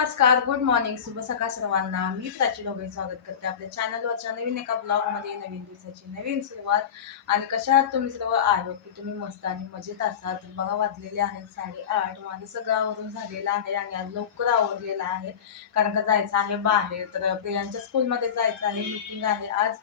नमस्कार good morning शुभ सकाळ सर्वांना. मी प्राची ढोबळे स्वागत करते आपल्या चॅनलवरच्या नवीन एका ब्लॉगमध्ये नवीन दिवसाची नवीन सुरुवात. आणि कशा आहात तुम्ही सर्व? आहोत की तुम्ही मस्त आणि मजेत असाल. तर बघा वाजलेले आहेत साडेआठ. माझं सगळं आवरून झालेलं आहे आणि आज लवकर आवरलेलं आहे. कारण का जायचं आहे बाहेर. तर प्रियांच्या स्कूलमध्ये जायचं आहे. मीटिंग आहे. आज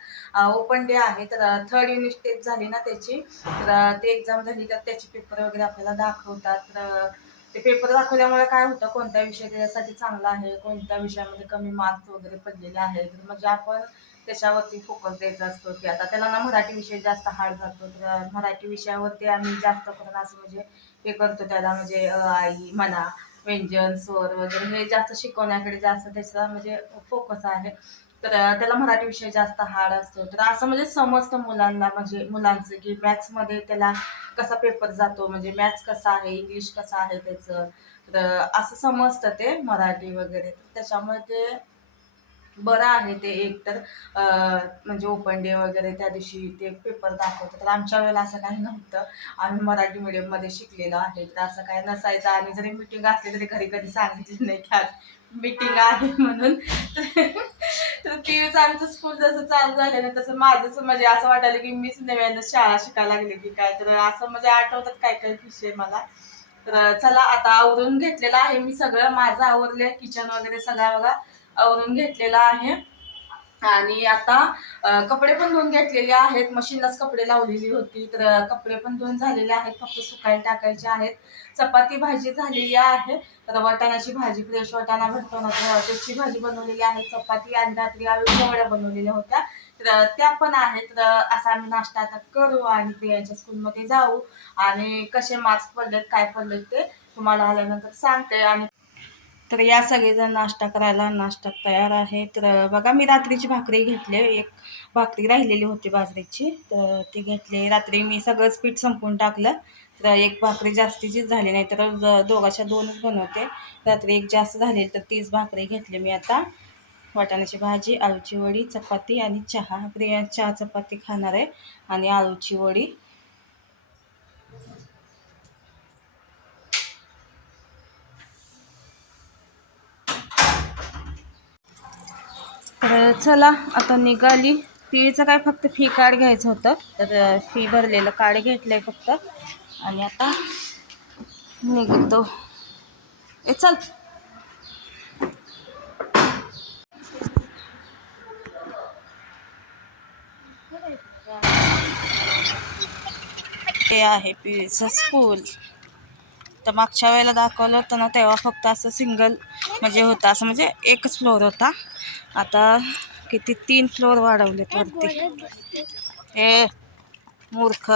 ओपन डे आहे. तर थर्ड युनिट टेस्ट झाली ना त्याची. तर ते एक्झाम झाली. तर त्याचे पेपर वगैरे आपल्याला दाखवतात. तर ते पेपर दाखवल्यामुळे काय होतं कोणत्या विषय त्याच्यासाठी चांगला आहे कोणत्या विषयामध्ये कमी मार्क्स वगैरे पडलेले आहेत. तर म्हणजे आपण त्याच्यावरती फोकस द्यायचा असतो की आता त्याला ना मराठी विषय जास्त हार्ड जातो. तर मराठी विषयावरती आम्ही जास्त करून असं म्हणजे हे करतो त्याला म्हणजे आई म्हणा व्यंजन स्वर वगैरे हे जास्त शिकवण्याकडे जास्त त्याचा म्हणजे फोकस आहे. तर त्याला मराठी विषय जास्त हार्ड असतो. तर असं म्हणजे समजतं मुलांना म्हणजे मुलांचं की मॅथ्समध्ये त्याला कसा पेपर जातो म्हणजे मॅथ्स कसा आहे इंग्लिश कसं आहे त्याचं. तर असं समजतं ते मराठी वगैरे. त्याच्यामुळे ते बरं आहे ते एक तर म्हणजे ओपन डे वगैरे त्या दिवशी ते पेपर दाखवतात. तर आमच्या वेळेला असं काही नव्हतं. आम्ही मराठी मीडियममध्ये शिकलेलो आहे. तर असं काही नसायचं. आणि जरी मिटिंग असली तरी घरी कधी सांगितली नाही की आज मिटिंग आहे म्हणून. तर तेच आमचं स्कूल जसं चालू झालं ना तसं माझंच म्हणजे असं वाटायला की मीच नव्यानं शाळा शिकायला लागली की काय. तर असं म्हणजे आठवतात काय काय विषय मला. तर चला आता आवरून घेतलेलं आहे मी सगळं. माझं आवरले किचन वगैरे सगळं बघा. आवरून घेतलेला आहे. आणि आता कपडे पण धुवून घेतलेले आहेत. मशीनलाच कपडे लावलेली होती. तर कपडे पण धुवून झालेले आहेत. फक्त सुकायला टाकायचे आहेत. चपाती भाजी झालेली आहे. तर वाटाण्याची भाजी फ्रेश वाटाणा भेटतो ना तर त्याची भाजी बनवलेली आहे. चपाती आणि रात्री आळू बनवलेल्या होत्या. तर त्या पण आहेत. तर असा आम्ही नाश्ता आता करू आणि प्रियांच्या स्कूलमध्ये जाऊ. आणि कसे मार्क्स पडलेत काय पडलेत ते तुम्हाला आल्यानंतर सांगते. आणि तर या सगळेजण नाश्ता करायला नाश्ता तयार आहे. तर बघा मी रात्रीची भाकरी घेतली. एक भाकरी राहिलेली होती बाजरीची. तर ती घेतली. रात्री मी सगळंच पीठ संपून टाकलं. तर एक भाकरी जास्तीचीच झाली नाही तर दोघाच्या दोनच बनवते. रात्री एक जास्त झाली तर तीच भाकरी घेतली मी आता. वाटाण्याची भाजी आळूची वडी चपाती आणि चहा. प्रिया चहा चपाती खाणार आहे आणि आळूची वडी. तर चला आता निघाली. फीचं काय फक्त फी कार्ड घ्यायचं होतं. तर फी भरलेलं कार्ड घेतलंय फक्त. आणि आता निघतो. ए चल. हे आहे पीचं स्कूल. तर मागच्या वेळेला दाखवलं होतं ना तेव्हा फक्त असं सिंगल म्हणजे होतं. असं म्हणजे एकच फ्लोअर होता. आता किती तीन फ्लोअर वाढवलेत वरती. हे मूर्ख.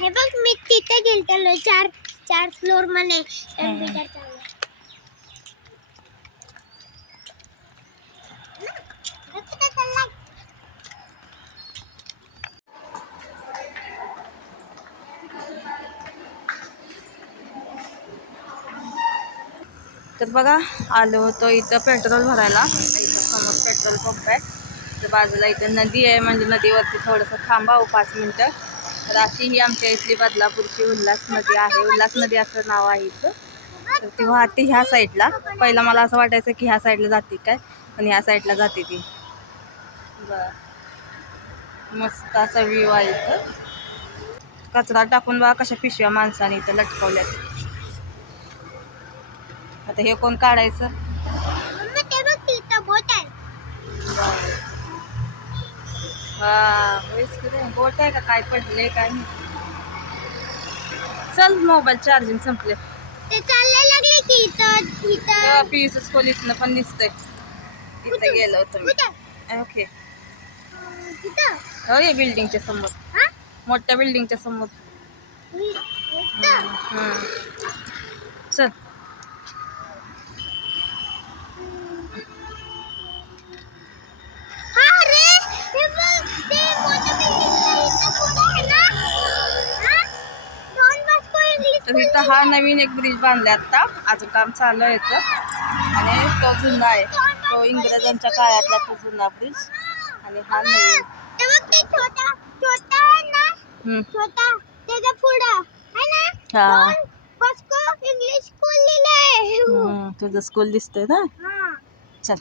हे बघ मी तिथे गेलतो चार चार फ्लोरमध्ये कम्प्युटर चालू तर बघा आलो होतो इथं पेट्रोल भरायला. इथं समोर पेट्रोल पंप आहे. तर बाजूला इथं नदी आहे म्हणजे नदीवरती थोडंसं थांबावं पाच मिनटं. तर अशी ही आमच्या इथली बदलापूरची उल्हास नदी आहे. उल्हास नदी असं नाव आहे हिचं तर ती वाहते ह्या साईडला. पहिला मला असं वाटायचं की ह्या साईडला जाते काय? पण ह्या साईडला जाते ती. बर. मस्त असा व्ह्यू आहे इथं. कचरा टाकून बघा कशा पिशव्या माणसाने इथं लटकवल्यात. आता हे कोण काढायचं? तिथं बोट आहे. हा की काय पडले काय चल मोबाईल चार्जिंग संपले. पीस स्कूल इथनं पण दिसतंय. इथं गेलो होतो मी. ओके. तिथं हो ये बिल्डिंगच्या समोर. हा? मोठ्या बिल्डिंगच्या समोर. तर इथं हा नवीन एक ब्रिज बांधलाय आता. अजून काम चालू आहे याचं. आणि तो जुना आहे. तो इंग्रजांच्या काळातला तो जुना ब्रिज आणि हा नवीन. हा. तुझं स्कूल दिसतंय ना? हा. चल.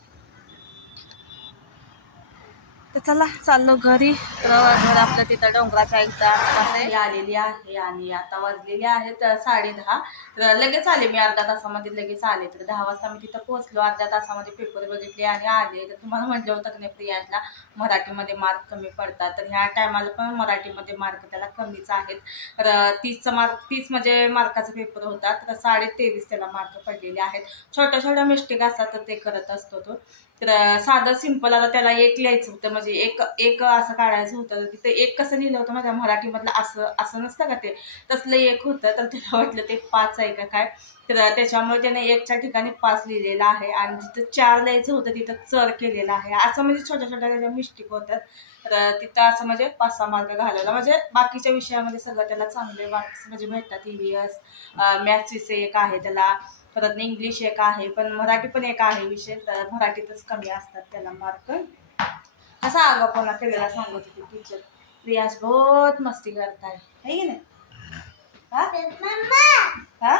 तर चला चाललो घरी. तर घर तिथं डोंगराच्या एकदा आसपास आलेली आहे आणि आता वाजलेली आहे तर साडे दहा. तर लगेच आले मी अर्ध्या तासामध्ये लगेच आले. तर दहा वाजता मी तिथं पोहोचलो अर्ध्या तासामध्ये पेपर बघितले आणि आले. तर तुम्हाला म्हटलं होतं की नाही प्रियाला मराठीमध्ये मार्क कमी पडतात. तर ह्या टायमाला पण मराठीमध्ये मार्क त्याला कमीच आहेत. तर तीसचा मार्क तीस म्हणजे मार्काचा पेपर होता तर साडे तेवीस त्याला मार्क पडलेले आहेत. छोट्या छोट्या मिस्टेक असतात तर ते करत असतो तो. तर साधं सिंपल आता त्याला एक लिहायचं होतं. म्हणजे म्हणजे एक एक असं काढायचं होतं तर तिथे एक कसं लिहिलं होतं माझ्या मराठीमधलं असं असं नसतं का ते? तसलं एक होतं तर त्याला वाटलं ते पाच आहे का काय? तर त्याच्यामुळे त्याने एकच्या ठिकाणी पाच लिहिलेलं आहे आणि जिथं चार लिहायचं होतं तिथं चर केलेलं आहे. असं म्हणजे छोट्या छोट्या त्याच्या मिस्टेक होतात तर तिथं असं म्हणजे पाच सहा मार्क घालवला. म्हणजे बाकीच्या विषयामध्ये सगळं त्याला चांगले मार्क्स म्हणजे भेटतात. ई व्ही एस मॅथ्स विषय एक आहे त्याला. परत इंग्लिश एक आहे. पण मराठी पण एक आहे विषय. तर मराठीतच कमी असतात त्याला मार्क असा आगापणा केलेला सांगत होती टीचर रियाज बहुत मस्ती करताय. है की नाही? हा?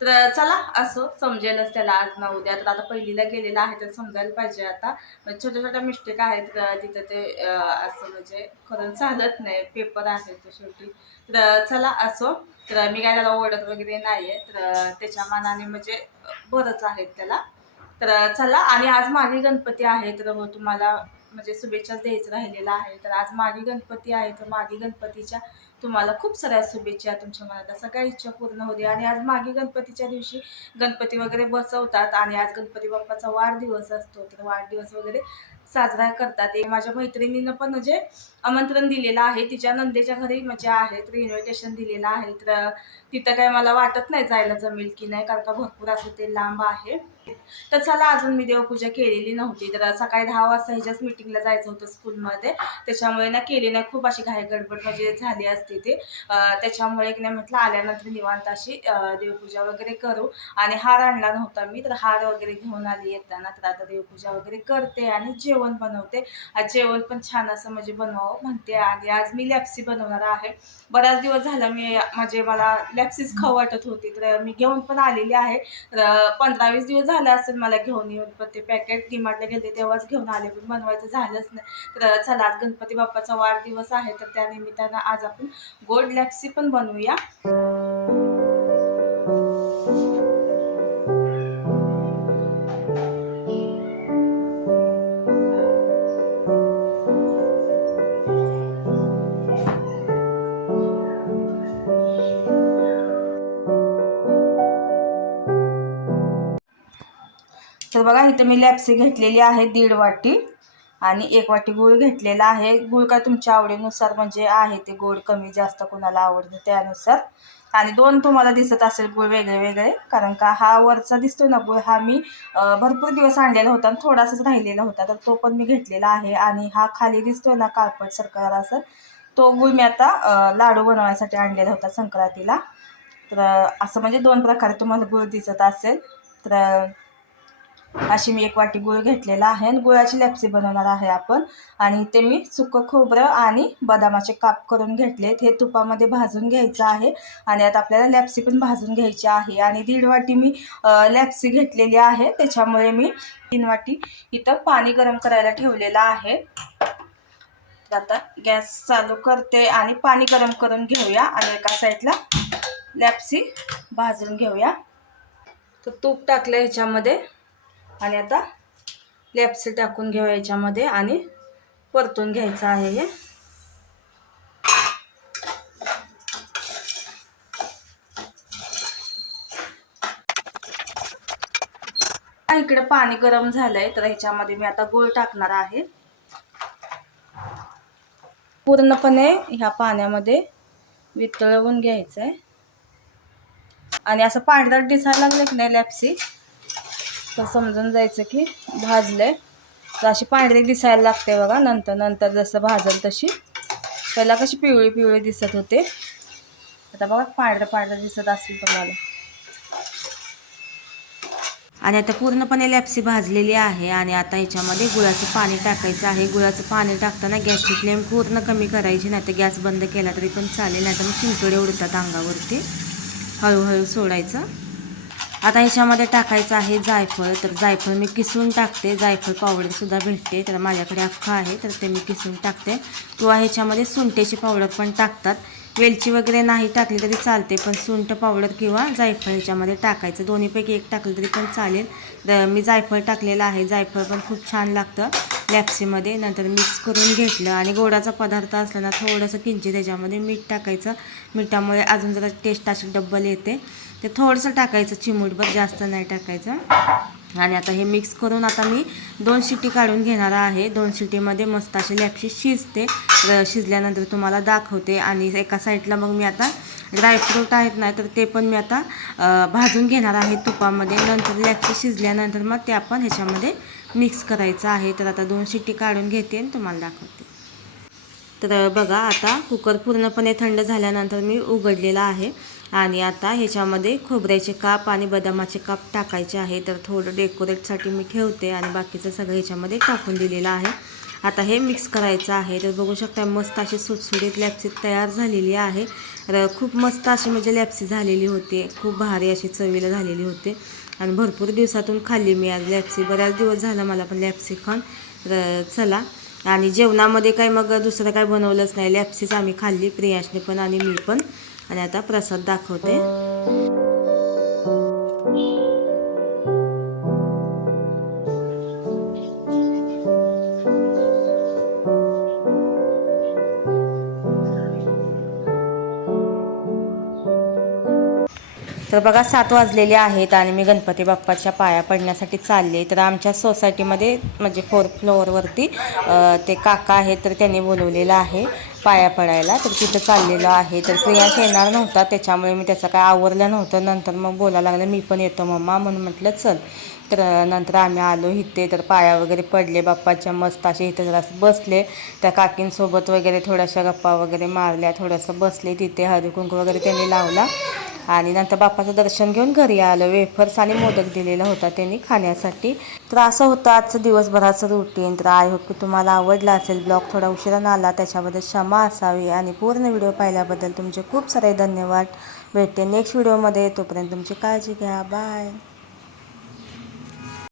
तर चला असो समजेलच त्याला आज ना उद्या. तर आता पहिलीला गेलेला आहे तर समजायला पाहिजे आता. म्हणजे छोट्या छोट्या मिस्टेक आहेत तिथं ते असं म्हणजे खरं चालत नाही. पेपर आहे तो शेवटी. तर चला असो. तर मी काय त्याला ओढत वगैरे नाही आहे तर त्याच्या मानाने म्हणजे बरंच आहेत त्याला. तर चला आणि आज मागे गणपती आहे तर हो तुम्हाला म्हणजे शुभेच्छा द्यायचं राहिलेलं आहे. तर आज मागी गणपती आहे. तर मागी गणपतीच्या तुम्हाला खूप साऱ्या शुभेच्छा तुमच्या मनात. सगळ्या इच्छा पूर्ण होते आणि आज मागे गणपतीच्या दिवशी गणपती वगैरे बसवतात आणि आज गणपती बाप्पाचा वाढदिवस असतो. तर वाढदिवस वगैरे साजरा करतात. एक माझ्या मैत्रिणीनं पण म्हणजे आमंत्रण दिलेलं आहे. तिच्या नंदेच्या घरी म्हणजे आहे. तर इन्व्हिटेशन दिलेलं आहे. तर तिथं काय मला वाटत नाही जायला जमेल की नाही कारण का भरपूर असं ते लांब आहे. तर चला अजून मी देवपूजा केलेली नव्हती. तर सकाळी दहा वाजता ह्याच्याच मिटिंगला जायचं होतं स्कूलमध्ये त्याच्यामुळे ना केली नाही. खूप अशी घाई गडबड म्हणजे झाली असते ते. त्याच्यामुळे एक नाही म्हटलं आल्यानंतर निवांत अशी देवपूजा वगैरे करू. आणि हार आणला नव्हता मी तर हार वगैरे घेऊन आली येताना. तर आता देवपूजा वगैरे करते आणि जेवण बनवते. जेवण पण छान असं म्हणजे बनवावं म्हणते. आणि आज मी लॅप्सी बनवणार आहे. बराच दिवस झाला मी म्हणजे मला लॅप्सीच खाऊ वाटत होती. तर मी घेऊन पण आलेली आहे. तर पंधरा वीस दिवस झालं असेल मला घेऊन येऊन पण ते पॅकेट डिमार्टला गेले तेव्हाच घेऊन आले पण बनवायचं झालंच नाही. तर चला आज गणपती बाप्पाचा वाढदिवस आहे तर त्या निमित्तानं आज आपण गोड लॅप्सी पण बनवूया. बघा इथं मी लॅप्सी घेतलेली आहे दीड वाटी आणि एक वाटी गूळ घेतलेला आहे. गूळ काय तुमच्या आवडीनुसार म्हणजे आहे ते गोड कमी जास्त कोणाला आवडतं त्यानुसार. आणि दोन तुम्हाला दिसत असेल गुळ वेगळे वेगळे कारण का हा वरचा दिसतो ना गुळ हा मी भरपूर दिवस आणलेला होता आणि थोडासाच राहिलेला होता तर तो पण मी घेतलेला आहे. आणि हा खाली दिसतो ना काळपट सरकार असं तो गुळ मी आता लाडू बनवायसाठी आणलेला होता संक्रांतीला. तर असं म्हणजे दोन प्रकारे तुम्हाला गुळ दिसत असेल. तर अशी मी एक वाटी गुळ घेतलेला आहे आणि गुळाची लॅप्सी बनवणार आहे आपण. आणि ते मी सुकं खोबरं आणि बदामाचे काप करून घेतलेत. हे तुपामध्ये भाजून घ्यायचं आहे आणि आता आपल्याला लॅप्सी पण भाजून घ्यायची आहे. आणि दीड वाटी मी लॅप्सी घेतलेली आहे. त्याच्यामुळे मी तीन वाटी इथं पाणी गरम करायला ठेवलेलं आहे. आता गॅस चालू करते आणि पाणी गरम करून घेऊया आणि एका साईडला लॅप्सी भाजून घेऊया. तर तूप टाकलं ह्याच्यामध्ये. आणि आता लॅप्सी टाकून घेऊ याच्यामध्ये आणि परतून घ्यायचं आहे हे. इकडे पाणी गरम झालंय तर ह्याच्यामध्ये मी आता गूळ टाकणार आहे. पूर्णपणे ह्या पाण्यामध्ये वितळवून घ्यायचं आहे आणि असं पांढरट दिसायला लागलं की नाही लॅप्सी? तर समजून जायचं की भाजलंय. तर अशी पांढरी दिसायला लागते बघा नंतर नंतर जसं भाजल तशी. पहिला कशी पिवळी पिवळी दिसत होते. आता बघा पांढरं पांढरं दिसत असेल तुम्हाला. आणि आता पूर्णपणे लॅप्सी भाजलेली आहे आणि आता ह्याच्यामध्ये गुळाचं पाणी टाकायचं आहे. गुळाचं पाणी टाकताना गॅसची फ्लेम पूर्ण कमी करायची नाही तर गॅस बंद केला तरी पण चालेल. नाही तर मग शिंतोडे उडतात अंगावरती. हळूहळू सोडायचं. आता ह्याच्यामध्ये टाकायचं आहे जायफळ. तर जायफळ मी किसून टाकते. जायफळ पावडरसुद्धा भेटते. तर माझ्याकडे अख्खं आहे तर ते मी किसून टाकते. किंवा ह्याच्यामध्ये सुंठेची पावडर पण टाकतात. वेलची वगैरे नाही टाकली तरी चालते पण सुंठ पावडर किंवा जायफळ ह्याच्यामध्ये टाकायचं. दोन्हीपैकी एक टाकलं तरी पण चालेल. तर मी जायफळ टाकलेलं आहे. जायफळ पण खूप छान लागतं लॅप्सीमध्ये नंतर मिक्स करून घेतलं आणि गोडाचा पदार्थ असला ना थोडंसं किंचित त्याच्यामध्ये मीठ टाकायचं. मिठामुळे अजून जरा टेस्ट अशी डब्बल येते. ते थोडंसं टाकायचं चिमूटभर जास्त नाही टाकायचं. आणि आता हे मिक्स करून आता मी दोन शिट्टी काढून घेणार आहे. दोन शिट्टीमध्ये मस्त अशी लॅपशी शिजते. शिजल्यानंतर तुम्हाला दाखवते. आणि एका साईडला मग मी आता ड्रायफ्रूट आहेत ना तर ते पण मी आता भाजून घेणार आहे तुपामध्ये. नंतर लॅपशी शिजल्यानंतर मग ते आपण ह्याच्यामध्ये मिक्स करायचं आहे. तर आता दोन शिट्टी काढून घेते आणि तुम्हाला दाखवते. तर बघा आता कुकर पूर्णपणे थंड झाल्यानंतर मी उघडलेला आहे. आणि आता ह्याच्यामध्ये खोबऱ्याचे काप आणि बदामाचे काप टाकायचे आहे. तर थोडं डेकोरेटसाठी मी ठेवते आणि बाकीचं सगळं ह्याच्यामध्ये टाकून दिलेलं आहे. आता हे मिक्स करायचं आहे. तर बघू शकता मस्त अशी सुटसुटीत लॅप्सी तयार झालेली आहे. तर खूप मस्त अशी म्हणजे लॅप्सी झालेली होती. खूप भारी अशी चवीला झालेली होती. आणि भरपूर दिवसातून खाल्ली मी आज लॅप्सी. बऱ्याच दिवस झाला मला पण लॅप्सी खाऊन. तर चला. आणि जेवणामध्ये काय मग दुसरं काय बनवलंच नाही. लॅप्सीच आम्ही खाल्ली. प्रियांशने पण आणि मी पण. आणि आता प्रसाद दाखवते. तर बघा सात वाजलेले आहेत आणि मी गणपती बाप्पाच्या पाया पडण्यासाठी चालले. तर आमच्या सोसायटीमध्ये म्हणजे फोर्थ फ्लोअरवरती ते काका आहेत तर त्यांनी बोलवलेलं आहे पाया पडायला. तर तिथं चाललेलं आहे. तर प्रियांश येणार नव्हता त्याच्यामुळे मी त्याचं काय आवरलं नव्हतं. नंतर मग बोलायला लागलं मी पण येतो मम्मा म्हणून म्हटलं चल. तर नंतर आम्ही आलो इथे. तर पाया वगैरे पडले बाप्पाच्या मस्त असे इथे जरा बसले. त्या काकींसोबत वगैरे थोड्याशा गप्पा वगैरे मारल्या थोडंसं बसले तिथे. हरिकुंक वगैरे त्यांनी लावला. आणि नंतर बाप्पाचं दर्शन घेऊन घरी आलं. वेफर्स आणि मोदक दिलेला होता त्यांनी खाण्यासाठी. तर असं होतं आजचं दिवसभराचं रुटीन तर आय होप की तुम्हाला आवडला असेल ब्लॉग. थोडा उशिरानं आला त्याच्याबद्दल क्षमा असावी. आणि पूर्ण व्हिडिओ पाहिल्याबद्दल तुमचे खूप सारे धन्यवाद. भेटते नेक्स्ट व्हिडिओमध्ये तोपर्यंत तुमची काळजी घ्या. बाय